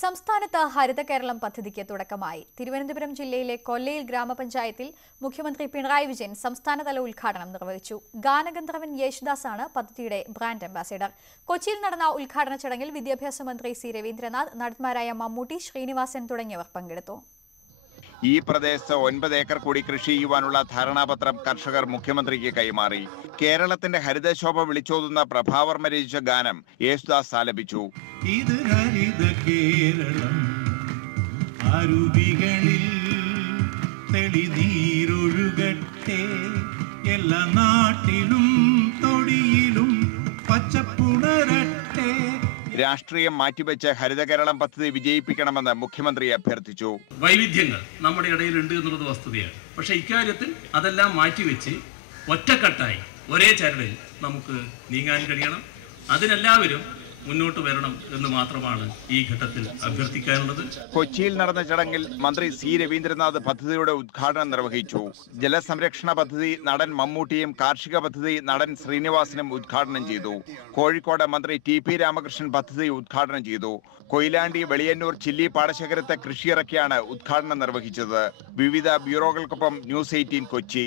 സംസ്ഥാനത്ത് ഹരിത കേരളം പദ്ധതിക്ക് തുടക്കമായി. തിരുവനന്തപുരം ജില്ലയിലെ കൊല്ലയിൽ ഗ്രാമപഞ്ചായത്തിൽ മുഖ്യമന്ത്രി പിണറായി വിജയൻ സംസ്ഥാനതല ഉദ്ഘാടനം നിർവഹിച്ചു. ഗാനഗന്ധർവൻ യേശുദാസ് ആണ് പദ്ധതിയുടെ ബ്രാൻഡ് അംബാസിഡർ. കൊച്ചിയിൽ നടന്ന ഉദ്ഘാടന ചടങ്ങിൽ വിദ്യാഭ്യാസ മന്ത്രി സി. രവീന്ദ്രനാഥ് നടന്മാരായ മമ്മൂട്ടി ശ്രീനിവാസൻ തുടങ്ങിയവർ പങ്കെടുത്തു. ഈ പ്രദേശത്ത് ഒൻപത് ഏക്കർ കൂടി കൃഷി ചെയ്യുവാനുള്ള ധാരണാപത്രം കർഷകർ മുഖ്യമന്ത്രിക്ക് കൈമാറി. കേരളത്തിന്റെ ഹരിതശോഭ വിളിച്ചോതുന്ന പ്രഭാവർമ്മ രചിച്ച ഗാനം യേശുദാസ് ആലപിച്ചു. ഇത് ഹരിത കേരളം. അരുവികളിൽ തെളിനീരൊഴുകട്ടെ. എല്ലാ നാട്ടിലും തൊടിയിലും പച്ചപ്പുണരട്ടെ. രാഷ്ട്രീയം മാറ്റിവെച്ച് ഹരിത കേരളം പദ്ധതി വിജയിപ്പിക്കണമെന്ന് മുഖ്യമന്ത്രി അഭ്യർത്ഥിച്ചു. വൈവിധ്യങ്ങൾ നമ്മുടെ ഇടയിലുണ്ട് എന്നുള്ളത് വസ്തുതയാണ്. പക്ഷെ ഇക്കാര്യത്തിൽ അതെല്ലാം മാറ്റിവെച്ച് ഒറ്റക്കെട്ടായി ഒരേ ചരടിൽ നമുക്ക് നീങ്ങാൻ കഴിയണം. അതിനെല്ലാവരും മുന്നോട്ട് വരണം എന്ന് മാത്രമാണ് ഈ ഘട്ടത്തിൽ അഭ്യർത്ഥിക്കാനുള്ളത്. കൊച്ചിയിൽ നടന്ന ചടങ്ങിൽ മന്ത്രി സി രവീന്ദ്രനാഥ് പദ്ധതിയുടെ ഉദ്ഘാടനം നിർവഹിച്ചു. ജലസംരക്ഷണ പദ്ധതി നടൻ മമ്മൂട്ടിയും കാർഷിക പദ്ധതി നടൻ ശ്രീനിവാസനും ഉദ്ഘാടനം ചെയ്തു. കോഴിക്കോട് മന്ത്രി ടി പി രാമകൃഷ്ണൻ പദ്ധതി ഉദ്ഘാടനം ചെയ്തു. കൊയിലാണ്ടി വെളിയന്നൂർ ചില്ലി പാടശേഖരത്തെ കൃഷിയിറക്കിയാണ് ഉദ്ഘാടനം നിർവഹിച്ചത്. വിവിധ ബ്യൂറോകൾക്കൊപ്പം ന്യൂസ് എയ്റ്റീൻ കൊച്ചി.